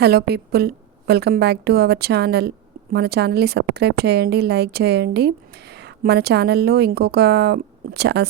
Hello people, welcome back to our channel. మన ఛానల్ని subscribe చేయండి, లైక్ చేయండి. మన ఛానల్లో ఇంకొక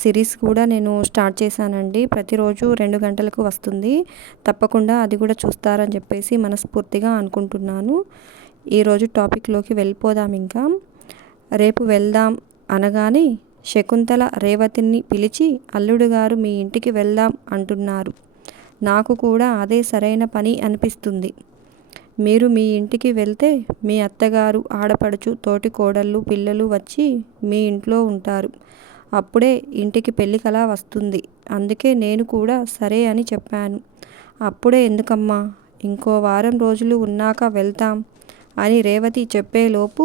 సిరీస్ కూడా నేను స్టార్ట్ చేశానండి. ప్రతిరోజు 2 గంటలకు వస్తుంది. తప్పకుండా అది కూడా చూస్తారని చెప్పేసి మనస్ఫూర్తిగా అనుకుంటున్నాను. ఈరోజు టాపిక్లోకి వెళ్ళిపోదాం. ఇంకా రేపు వెళ్దాం అనగానే శకుంతల రేవతిని పిలిచి, అల్లుడు గారు మీ ఇంటికి వెళ్దాం అంటున్నారు. నాకు కూడా అదే సరైన పని అనిపిస్తుంది. మీరు మీ ఇంటికి వెళ్తే మీ అత్తగారు, ఆడపడుచు, తోటి కోడళ్ళు, పిల్లలు వచ్చి మీ ఇంట్లో ఉంటారు. అప్పుడే ఇంటికి పెళ్లి కల వస్తుంది. అందుకే నేను కూడా సరే అని చెప్పాను. అప్పుడే ఎందుకమ్మా, ఇంకో వారం రోజులు ఉన్నాక వెళ్తాం అని రేవతి చెప్పేలోపు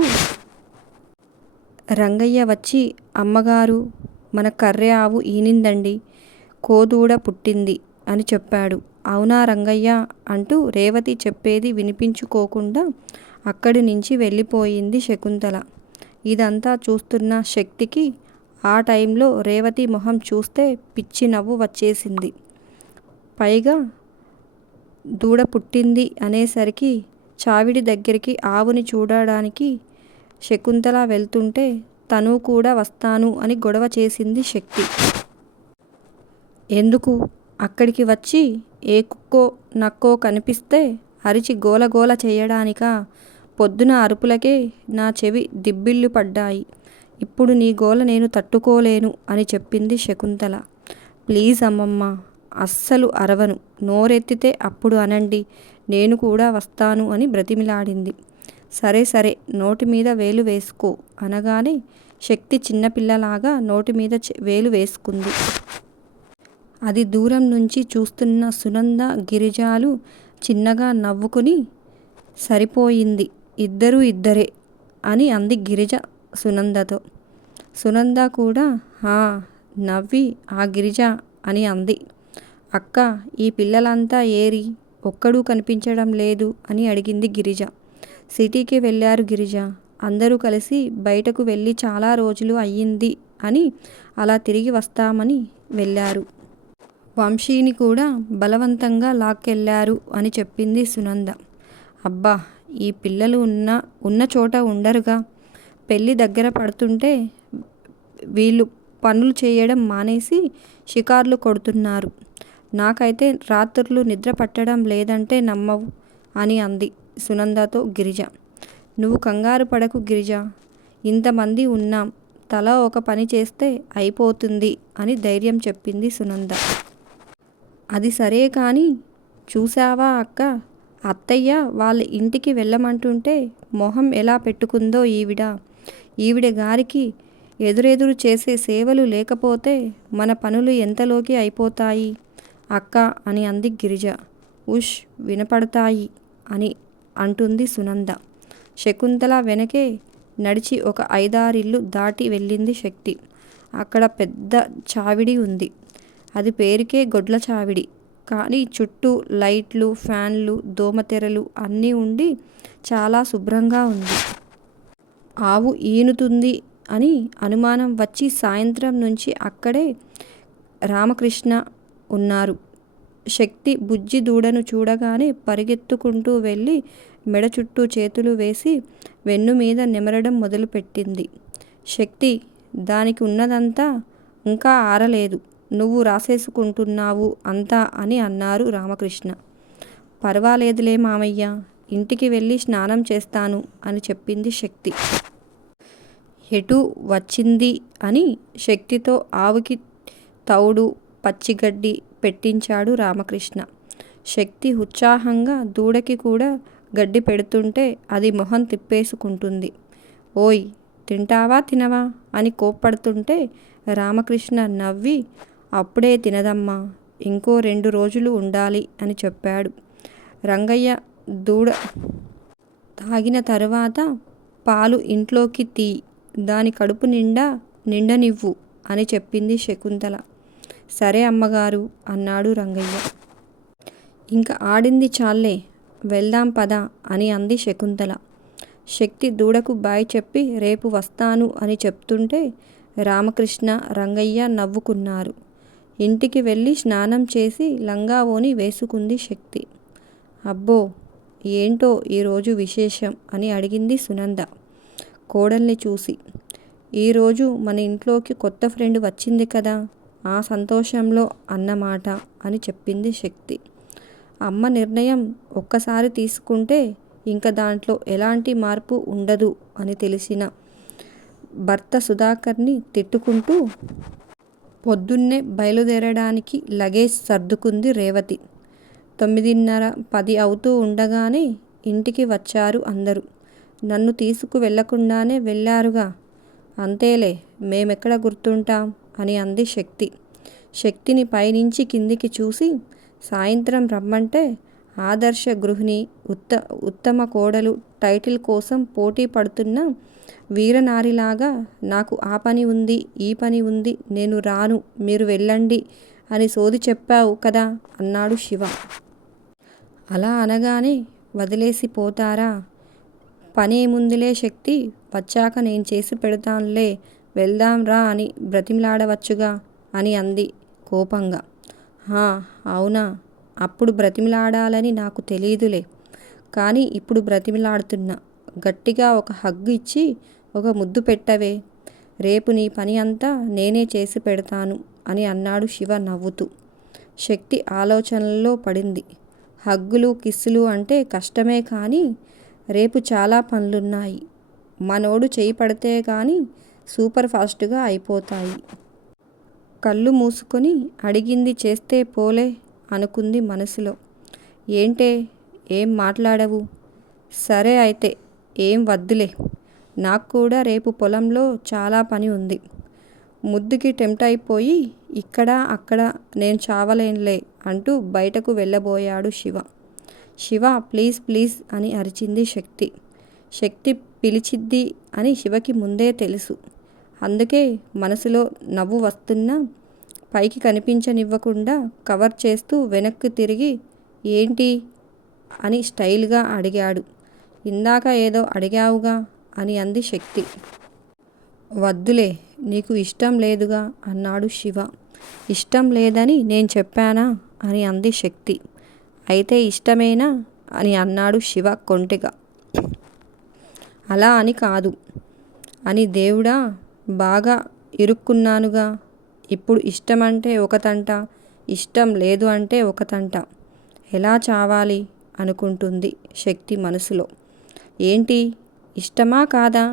రంగయ్య వచ్చి, అమ్మగారు, మన కర్రె ఆవు ఈనిందండి, కోదూడ పుట్టింది అని చెప్పాడు. అవునా రంగయ్య అంటూ రేవతి చెప్పేది వినిపించుకోకుండా అక్కడి నుంచి వెళ్ళిపోయింది శకుంతల. ఇదంతా చూస్తున్న శక్తికి ఆ టైంలో రేవతి మొహం చూస్తే పిచ్చి నవ్వు వచ్చేసింది. పైగా దూడ పుట్టింది అనేసరికి చావిడి దగ్గరికి ఆవుని చూడడానికి శకుంతల వెళ్తుంటే తను కూడా వస్తాను అని గొడవ చేసింది శక్తి. ఎందుకు? అక్కడికి వచ్చి ఏ కుక్కో నక్కో కనిపిస్తే అరిచి గోలగోల చేయడానికా? పొద్దున అరుపులకే నా చెవి దిబ్బిళ్ళు పడ్డాయి. ఇప్పుడు నీ గోల నేను తట్టుకోలేను అని చెప్పింది శకుంతల. ప్లీజ్ అమ్మమ్మ, అస్సలు అరవను. నోరెత్తితే అప్పుడు అనండి, నేను కూడా వస్తాను అని బ్రతిమిలాడింది. సరే సరే, నోటి మీద వేలు వేసుకో అనగానే శక్తి చిన్నపిల్లలాగా నోటి మీద వేలు వేసుకుంది. అది దూరం నుంచి చూస్తున్న సునంద, గిరిజాలు చిన్నగా నవ్వుకుని, సరిపోయింది, ఇద్దరూ ఇద్దరే అని అంది గిరిజ సునందతో. సునంద కూడా హా నవ్వి ఆ గిరిజ అని అంది. అక్క, ఈ పిల్లలంతా ఏరి, ఒక్కడూ కనిపించడం లేదు అని అడిగింది గిరిజ. సిటీకి వెళ్ళారు గిరిజ. అందరూ కలిసి బయటకు వెళ్ళి చాలా రోజులు అయ్యింది అని అలా తిరిగి వస్తామని వెళ్ళారు. వంశీని కూడా బలవంతంగా లాక్కెళ్ళారు అని చెప్పింది సునంద. అబ్బా, ఈ పిల్లలు ఉన్న చోట ఉండరుగా. పెళ్ళి దగ్గర పడుతుంటే వీళ్ళు పనులు చేయడం మానేసి షికార్లు కొడుతున్నారు. నాకైతే రాత్రులు నిద్ర పట్టడం లేదంటే నమ్మవు అని అంది సునందతో గిరిజ. నువ్వు కంగారు పడకు గిరిజ, ఇంతమంది ఉన్నాం, తలా ఒక పని చేస్తే అయిపోతుంది అని ధైర్యం చెప్పింది సునంద. అది సరే కానీ, చూసావా అక్క, అత్తయ్య వాళ్ళ ఇంటికి వెళ్ళమంటుంటే మొహం ఎలా పెట్టుకుందో ఈవిడ గారికి ఎదురెదురు చేసే సేవలు లేకపోతే మన పనులు ఎంతలోకి అయిపోతాయి అక్క అని అంది గిరిజ. ఉష్, వినపడతాయి అని అంటుంది సునంద. శకుంతల వెనకే నడిచి ఒక 5-6 ఇళ్ళు దాటి వెళ్ళింది శక్తి. అక్కడ పెద్ద చావిడి ఉంది. అది పేరుకే గొడ్ల చావిడి, కానీ చుట్టూ లైట్లు, ఫ్యాన్లు, దోమతెరలు అన్నీ ఉండి చాలా శుభ్రంగా ఉంది. ఆవు ఈనుతుంది అని అనుమానం వచ్చి సాయంత్రం నుంచి అక్కడే రామకృష్ణ ఉన్నారు. శక్తి బుజ్జి దూడను చూడగానే పరిగెత్తుకుంటూ వెళ్ళి మెడ చుట్టూ చేతులు వేసి వెన్ను మీద నిమరడం మొదలుపెట్టింది. శక్తి, దానికి ఉన్నదంతా ఇంకా ఆరలేదు, నువ్వు రాసేసుకుంటున్నావు అంతా అని అన్నారు రామకృష్ణ. పర్వాలేదులే మామయ్య, ఇంటికి వెళ్ళి స్నానం చేస్తాను అని చెప్పింది శక్తి. ఎటు వచ్చింది అని శక్తితో ఆవుకి తౌడు, పచ్చిగడ్డి పెట్టించాడు రామకృష్ణ. శక్తి ఉత్సాహంగా దూడకి కూడా గడ్డి పెడుతుంటే అది మొహం తిప్పేసుకుంటుంది. ఓయ్, తింటావా తినవా అని కోప్పడుతుంటే రామకృష్ణ నవ్వి, అప్పుడే తినదమ్మా, ఇంకో 2 రోజులు ఉండాలి అని చెప్పాడు. రంగయ్య దూడ తాగిన తరువాత పాలు ఇంట్లోకి తీ, దాని కడుపు నిండనివ్వు అని చెప్పింది శకుంతల. సరే అమ్మగారు అన్నాడు రంగయ్య. ఇంక ఆడింది చాల్లే, వెళ్దాం పద అని అంది శకుంతల. శక్తి దూడకు బాయ్ చెప్పి రేపు వస్తాను అని చెప్తుంటే రామకృష్ణ, రంగయ్య నవ్వుకున్నారు. ఇంటికి వెళ్ళి స్నానం చేసి లంగా ఓణి వేసుకుంది శక్తి. అబ్బో, ఏంటో ఈరోజు విశేషం అని అడిగింది సునంద కోడల్ని చూసి. ఈరోజు మన ఇంట్లోకి కొత్త ఫ్రెండ్ వచ్చింది కదా, ఆ సంతోషంలో అన్నమాట అని చెప్పింది శక్తి. అమ్మ నిర్ణయం ఒక్కసారి తీసుకుంటే ఇంకా దాంట్లో ఎలాంటి మార్పు ఉండదు అని తెలిసిన భర్త సుధాకర్ని తిట్టుకుంటూ పొద్దున్నే బయలుదేరడానికి లగేజ్ సర్దుకుంది రేవతి. 9:30, 10 అవుతూ ఉండగానే ఇంటికి వచ్చారు అందరూ. నన్ను తీసుకు వెళ్లకుండానే వెళ్ళారుగా. అంతేలే, మేమెక్కడ గుర్తుంటాం అని అంది శక్తి. శక్తిని పైనుంచి కిందికి చూసి, సాయంత్రం రమ్మంటే ఆదర్శ గృహిణి, ఉత్తమ కోడలు టైటిల్ కోసం పోటీ పడుతున్న వీరనారిలాగా నాకు ఆ పని ఉంది, ఈ పని ఉంది, నేను రాను, మీరు వెళ్ళండి అని సోది చెప్పావు కదా అన్నాడు శివ. అలా అనగానే వదిలేసి పోతారా? పనేముందిలే శక్తి, వచ్చాక నేను చేసి పెడతానులే, వెళ్దాం రా అని బ్రతిమిలాడవచ్చుగా అని అంది కోపంగా. హా, అవునా? అప్పుడు బ్రతిమిలాడాలని నాకు తెలీదులే, కానీ ఇప్పుడు బ్రతిమిలాడుతున్నా. గట్టిగా ఒక హగ్గు ఇచ్చి ఒక ముద్దు పెట్టవే, రేపు నీ పని అంతా నేనే చేసి పెడతాను అని అన్నాడు శివ నవ్వుతూ. శక్తి ఆలోచనల్లో పడింది. హగ్గులు కిస్సులు అంటే కష్టమే, కానీ రేపు చాలా పనులున్నాయి. మనోడు చేయి పడితే కానీ సూపర్ ఫాస్ట్గా అయిపోతాయి. కళ్ళు మూసుకొని అడిగింది చేస్తే పోలే అనుకుంది మనసులో. ఏంటే, ఏం మాట్లాడవు? సరే అయితే ఏం వద్దులే, నాకు కూడా రేపు పొలంలో చాలా పని ఉంది. ముద్దుకి టెంప్ట్ అయిపోయి ఇక్కడ అక్కడ నేను చావలేనులే అంటూ బయటకు వెళ్ళబోయాడు శివ. శివ, ప్లీజ్ ప్లీజ్ అని అరిచింది శక్తి. శక్తి పిలిచిద్ది అని శివకి ముందే తెలుసు. అందుకే మనసులో నవ్వు వస్తున్నా పైకి కనిపించనివ్వకుండా కవర్ చేస్తూ వెనక్కి తిరిగి ఏంటి అని స్టైల్గా అడిగాడు. ఇందాక ఏదో అడిగావుగా అని అంది శక్తి. వద్దులే, నీకు ఇష్టం లేదుగా అన్నాడు శివ. ఇష్టం లేదని నేను చెప్పానా అని అంది శక్తి. అయితే ఇష్టమేనా అని అన్నాడు శివ కొంటెగా. అలా అని కాదు అని దేవుడా, బాగా ఇరుక్కున్నానుగా. ఇప్పుడు ఇష్టమంటే ఒక తంట, ఇష్టం లేదు అంటే ఒక తంట. ఎలా చావాలి అనుకుంటుంది శక్తి మనసులో. ఏంటి, ఇష్టమా కాదా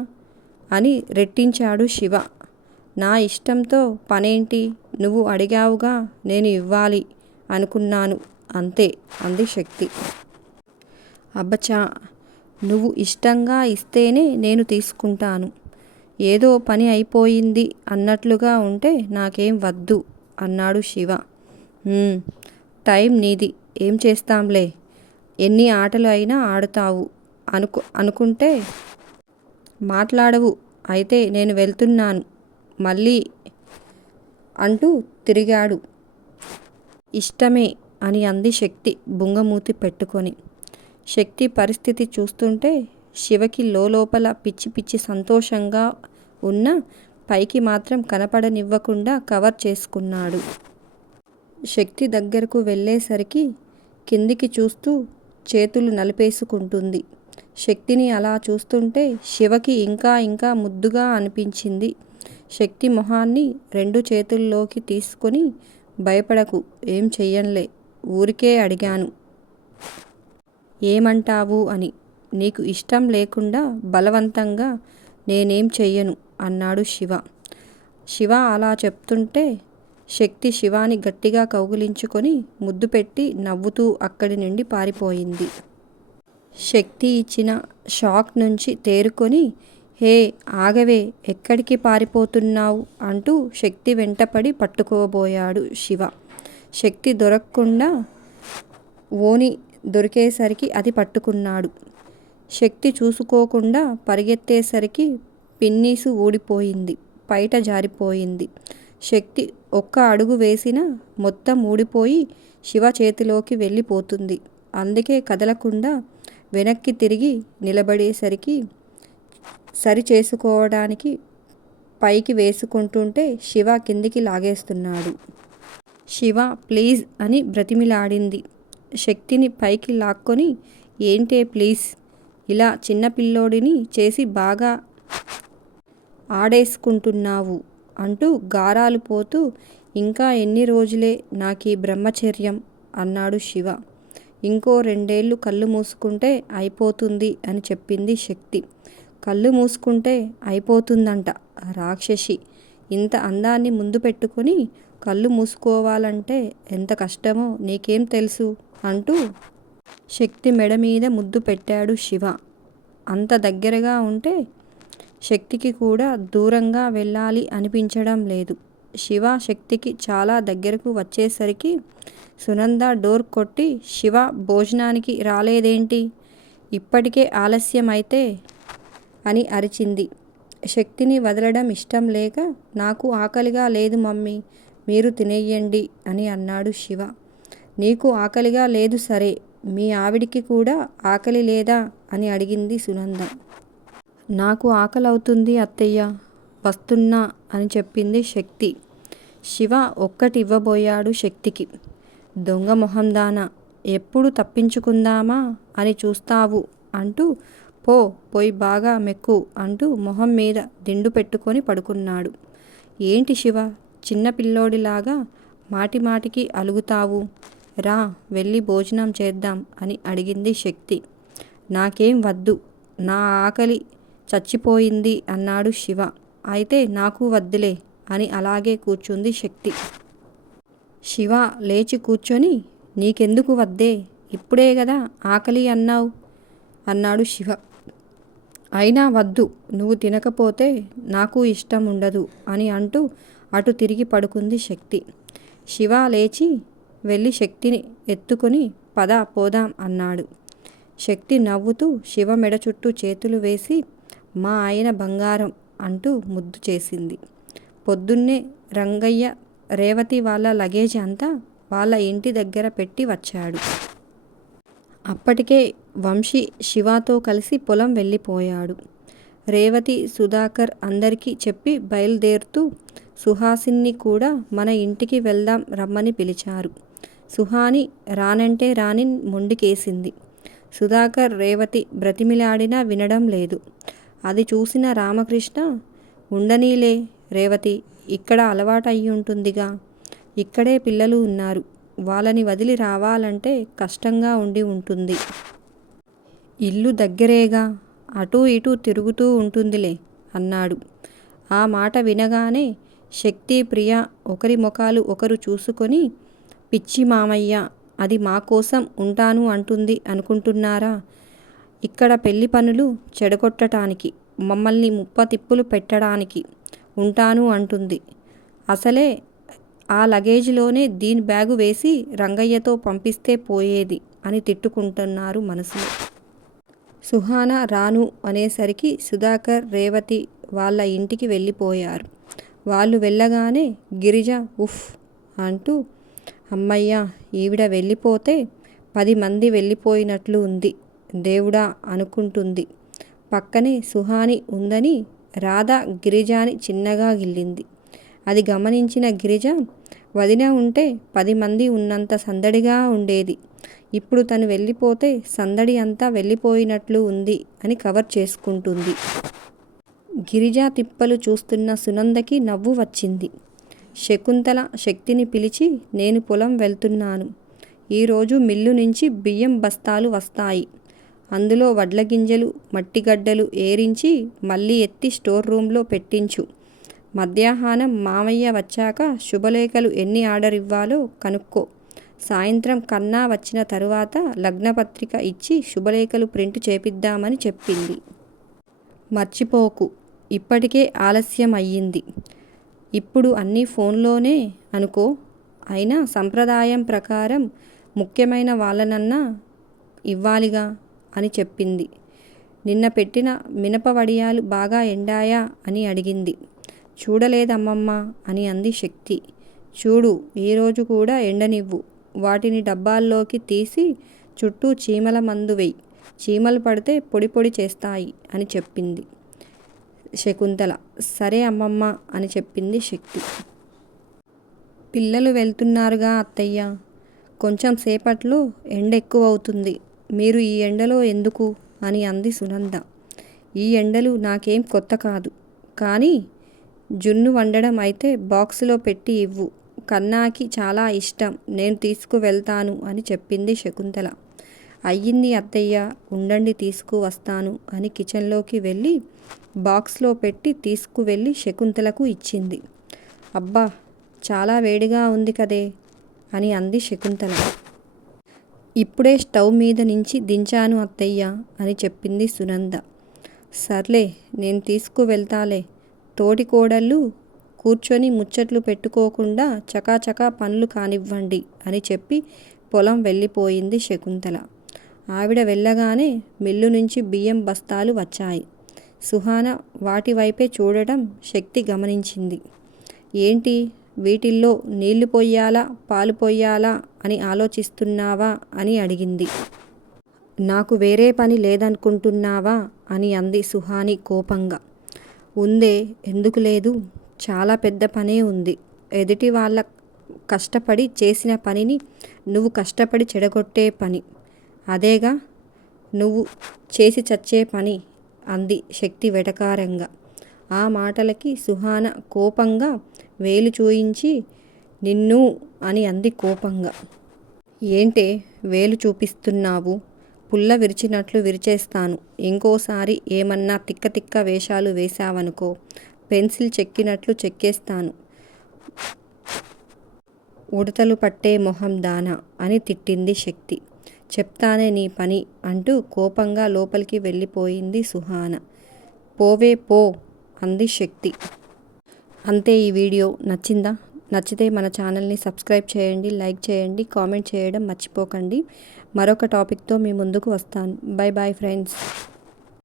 అని రెట్టించాడు శివ. నా ఇష్టంతో పనేంటి, నువ్వు అడిగావుగా, నేను ఇవ్వాలి అనుకున్నాను అంతే అంది శక్తి. అబ్బచా, నువ్వు ఇష్టంగా ఇస్తేనే నేను తీసుకుంటాను. ఏదో పని అయిపోయింది అన్నట్లుగా ఉంటే నాకేం వద్దు అన్నాడు శివ. టైం నీది, ఏం చేస్తాంలే, ఎన్ని ఆటలు అయినా ఆడుతావు అనుకుంటే మాట్లాడవు. అయితే నేను వెళ్తున్నాను మళ్ళీ అంటూ తిరిగాడు. ఇష్టమే అని అంది శక్తి బుంగమూతి పెట్టుకొని. శక్తి పరిస్థితి చూస్తుంటే శివకి లోపల పిచ్చి పిచ్చి సంతోషంగా ఉన్న పైకి మాత్రం కనపడనివ్వకుండా కవర్ చేసుకున్నాడు. శక్తి దగ్గరకు వెళ్ళేసరికి కిందికి చూస్తూ చేతులు నలిపేసుకుంటుంది. శక్తిని అలా చూస్తుంటే శివకి ఇంకా ఇంకా ముద్దుగా అనిపించింది. శక్తి మొహాన్ని 2 చేతుల్లోకి తీసుకొని, భయపడకు, ఏం చెయ్యనులే, ఊరికే అడిగాను, ఏమంటావు అని. నీకు ఇష్టం లేకుండా బలవంతంగా నేనేం చెయ్యను అన్నాడు శివ. శివ అలా చెప్తుంటే శక్తి శివాని గట్టిగా కౌగిలించుకొని ముద్దు పెట్టి నవ్వుతూ అక్కడి నుండి పారిపోయింది. శక్తి ఇచ్చిన షాక్ నుంచి తేరుకొని, హే ఆగవే, ఎక్కడికి పారిపోతున్నావు అంటూ శక్తి వెంటపడి పట్టుకోబోయాడు శివ. శక్తి దొరకకుండా ఓని దొరికేసరికి అది పట్టుకున్నాడు. శక్తి చూసుకోకుండా పరిగెత్తేసరికి పిన్నీసు ఊడిపోయింది, పైట జారిపోయింది. శక్తి ఒక్క అడుగు వేసినా మొత్తం ఊడిపోయి శివ చేతిలోకి వెళ్ళిపోతుంది. అందుకే కదలకుండా వెనక్కి తిరిగి నిలబడేసరికి సరి చేసుకోవడానికి పైకి వేసుకుంటుంటే శివ కిందికి లాగేస్తున్నాడు. శివ ప్లీజ్ అని బ్రతిమిలాడింది. శక్తిని పైకి లాక్కొని ఏంటే ప్లీజ్ ఇలా చిన్న పిల్లోడిని చేసి బాగా ఆడేసుకుంటున్నావు అంటూ గారాలు పోతూ ఇంకా ఎన్ని రోజులే నాకీ బ్రహ్మచర్యం అన్నాడు శివ. ఇంకో 2 ఏళ్ళు కళ్ళు మూసుకుంటే అయిపోతుంది అని చెప్పింది శక్తి. కళ్ళు మూసుకుంటే అయిపోతుందంట రాక్షసి. ఇంత అందాన్ని ముందు పెట్టుకుని కళ్ళు మూసుకోవాలంటే ఎంత కష్టమో నీకేం తెలుసు అంటూ శక్తి మెడ మీద ముద్దు పెట్టాడు శివ. అంత దగ్గరగా ఉంటే శక్తికి కూడా దూరంగా వెళ్ళాలి అనిపించడం లేదు. శివ శక్తికి చాలా దగ్గరకు వచ్చేసరికి సునంద డోర్ కొట్టి శివ భోజనానికి రాలేదేంటి? ఇప్పటికే ఆలస్యమైతే అని అరిచింది. శక్తిని వదలడం ఇష్టం లేక నాకు ఆకలిగా లేదు మమ్మీ, మీరు తినేయండి అని అన్నాడు శివ. నీకు ఆకలిగా లేదు సరే, మీ ఆవిడికి కూడా ఆకలి లేదా అని అడిగింది సునంద. నాకు ఆకలవుతుంది అత్తయ్య, వస్తున్నా అని చెప్పింది శక్తి. శివ ఒక్కటి ఇవ్వబోయాడు శక్తికి. దొంగ మొహందానా, ఎప్పుడు తప్పించుకుందామా అని చూస్తావు అంటూ పోయి బాగా మెక్కు అంటూ మొహం మీద దిండు పెట్టుకొని పడుకున్నాడు. ఏంటి శివ చిన్న పిల్లోడిలాగా మాటిమాటికి అలుగుతావు? రా వెళ్ళి భోజనం చేద్దాం అని అడిగింది శక్తి. నాకేం వద్దు, నా ఆకలి చచ్చిపోయింది అన్నాడు శివ. అయితే నాకు వద్దులే అని అలాగే కూర్చుంది శక్తి. శివ లేచి కూర్చొని నీకెందుకు వద్దే, ఇప్పుడే కదా ఆకలి అన్నావు అన్నాడు శివ. అయినా వద్దు, నువ్వు తినకపోతే నాకు ఇష్టం ఉండదు అని అంటూ అటు తిరిగి పడుకుంది శక్తి. శివ లేచి వెళ్ళి శక్తిని ఎత్తుకొని పద పోదాం అన్నాడు. శక్తి నవ్వుతూ శివ మెడ చుట్టూ చేతులు వేసి మా ఆయన బంగారం అంటూ ముద్దు చేసింది. పొద్దున్నే రంగయ్య రేవతి వాళ్ళ లగేజ్ అంతా వాళ్ళ ఇంటి దగ్గర పెట్టి వచ్చాడు. అప్పటికే వంశీ శివతో కలిసి పొలం వెళ్ళిపోయాడు. రేవతి సుధాకర్ అందరికీ చెప్పి బయలుదేరుతూ సుహాసిన్ని కూడా మన ఇంటికి వెళ్దాం రమ్మని పిలిచారు. సుహాని రానంటే రాని మొండికేసింది. సుధాకర్ రేవతి బ్రతిమిలాడినా వినడం లేదు. అది చూసిన రామకృష్ణ ఉండనీలే రేవతి, ఇక్కడ అలవాటయ్యుంటుందిగా, ఇక్కడే పిల్లలు ఉన్నారు, వాళ్ళని వదిలి రావాలంటే కష్టంగా ఉండి ఉంటుంది. ఇల్లు దగ్గరేగా, అటూ ఇటూ తిరుగుతూ ఉంటుందిలే అన్నాడు. ఆ మాట వినగానే శక్తి ప్రియ ఒకరి ముఖాలు ఒకరు చూసుకొని పిచ్చి మామయ్య, అది మా కోసం ఉంటాను అంటుంది అనుకుంటున్నారా? ఇక్కడ పెళ్లి పనులు చెడగొట్టడానికి, మమ్మల్ని ముప్పతిప్పులు పెట్టడానికి ఉంటాను అంటుంది. అసలే ఆ లగేజ్లోనే దీని బ్యాగు వేసి రంగయ్యతో పంపిస్తే పోయేది అని తిట్టుకుంటున్నారు మనసులో. సుహాన రాను అనేసరికి సుధాకర్ రేవతి వాళ్ళ ఇంటికి వెళ్ళిపోయారు. వాళ్ళు వెళ్ళగానే గిరిజ ఉఫ్ అంటూ అమ్మయ్య, ఈవిడ వెళ్ళిపోతే 10 మంది వెళ్ళిపోయినట్లు ఉంది దేవుడా అనుకుంటుంది. పక్కనే సుహాని ఉందని రాధ గిరిజాని చిన్నగా గిల్లింది. అది గమనించిన గిరిజ వదిన ఉంటే 10 మంది ఉన్నంత సందడిగా ఉండేది, ఇప్పుడు తను వెళ్ళిపోతే సందడి అంతా వెళ్ళిపోయినట్లు ఉంది అని కవర్ చేసుకుంటుంది. గిరిజ తిప్పలు చూస్తున్న సునందకి నవ్వు వచ్చింది. శకుంతల శక్తిని పిలిచి నేను పొలం వెళ్తున్నాను, ఈరోజు మిల్లు నుంచి బియ్యం బస్తాలు వస్తాయి, అందులో వడ్ల గింజలు మట్టిగడ్డలు ఏరించి మళ్ళీ ఎత్తి స్టోర్ రూమ్లో పెట్టించు. మధ్యాహ్నం మామయ్య వచ్చాక శుభలేఖలు ఎన్ని ఆర్డర్ ఇవ్వాలో కనుక్కో. సాయంత్రం కన్నా వచ్చిన తరువాత లగ్నపత్రిక ఇచ్చి శుభలేఖలు ప్రింట్ చేపిద్దామని చెప్పింది. మర్చిపోకు, ఇప్పటికే ఆలస్యం అయ్యింది. ఇప్పుడు అన్నీ ఫోన్లోనే అనుకో. అయినా సంప్రదాయం ప్రకారం ముఖ్యమైన వాళ్ళనన్నా ఇవ్వాలిగా అని చెప్పింది. నిన్న పెట్టిన మినప వడియాలు బాగా ఎండాయా అని అడిగింది. చూడలేదమ్మమ్మ అని అంది శక్తి. చూడు, ఈరోజు కూడా ఎండనివ్వు, వాటిని డబ్బాల్లోకి తీసి చుట్టూ చీమల మందు వెయ్యి, చీమలు పడితే పొడి పొడి చేస్తాయి అని చెప్పింది శకుంతల. సరే అమ్మమ్మ అని చెప్పింది శక్తి. పిల్లలు వెళ్తున్నారుగా అత్తయ్య, కొంచెం సేపట్లో ఎండ ఎక్కువవుతుంది, మీరు ఈ ఎండలో ఎందుకు అని అంది సునంద. ఈ ఎండలు నాకేం కొత్త కాదు. కానీ జున్ను వండడం అయితే బాక్సులో పెట్టి ఇవ్వు. కన్నాకి చాలా ఇష్టం. నేను తీసుకువెళ్తాను అని చెప్పింది శకుంతల. అయ్యింది అత్తయ్య, ఉండండి తీసుకువస్తాను అని కిచెన్లోకి వెళ్ళి బాక్స్లో పెట్టి తీసుకువెళ్ళి శకుంతలకు ఇచ్చింది. అబ్బా, చాలా వేడిగా ఉంది కదే అని అంది శకుంతల. ఇప్పుడే స్టవ్ మీద నుంచి దించాను అత్తయ్య అని చెప్పింది సునంద. సర్లే, నేను తీసుకువెళ్తాలే. తోటి కోడళ్ళు కూర్చొని ముచ్చట్లు పెట్టుకోకుండా చకాచకా పనులు కానివ్వండి అని చెప్పి పొలం వెళ్ళిపోయింది శకుంతల. ఆవిడ వెళ్ళగానే మిల్లు నుంచి బియ్యం బస్తాలు వచ్చాయి. సుహాన వాటి వైపే చూడటం శక్తి గమనించింది. ఏంటి, వీటిల్లో నీళ్లు పొయ్యాలా పాలు పొయ్యాలా అని ఆలోచిస్తున్నావా అని అడిగింది. నాకు వేరే పని లేదనుకుంటున్నావా అని అంది సుహాని కోపంగా. ఉందే, ఎందుకు లేదు, చాలా పెద్ద పనే ఉంది. ఎదుటి వాళ్ళ కష్టపడి చేసిన పనిని నువ్వు కష్టపడి చెడగొట్టే పని. అదేగా నువ్వు చేసి చచ్చే పని అంది శక్తి వెటకారంగా. ఆ మాటలకి సుహాన కోపంగా వేలు చూయించి నిన్ను అని అంది కోపంగా. ఏంటే వేలు చూపిస్తున్నావు? పుల్ల విరిచినట్లు విరిచేస్తాను. ఇంకోసారి ఏమన్నా తిక్క తిక్క వేషాలు వేశావనుకో పెన్సిల్ చెక్కినట్లు చెక్కేస్తాను. ఉడతలు పట్టే మొహం దానా అని తిట్టింది శక్తి. చెప్తానే నీ పని అంటూ కోపంగా లోపలికి వెళ్ళిపోయింది సుహాన. పోవే పో అంది శక్తి. అంతే. ఈ వీడియో నచ్చిందా? నచ్చితే మన ఛానల్ని సబ్స్క్రైబ్ చేయండి, లైక్ చేయండి, కామెంట్ చేయడం మర్చిపోకండి. మరొక టాపిక్తో మీ ముందుకు వస్తాను. Bye bye friends.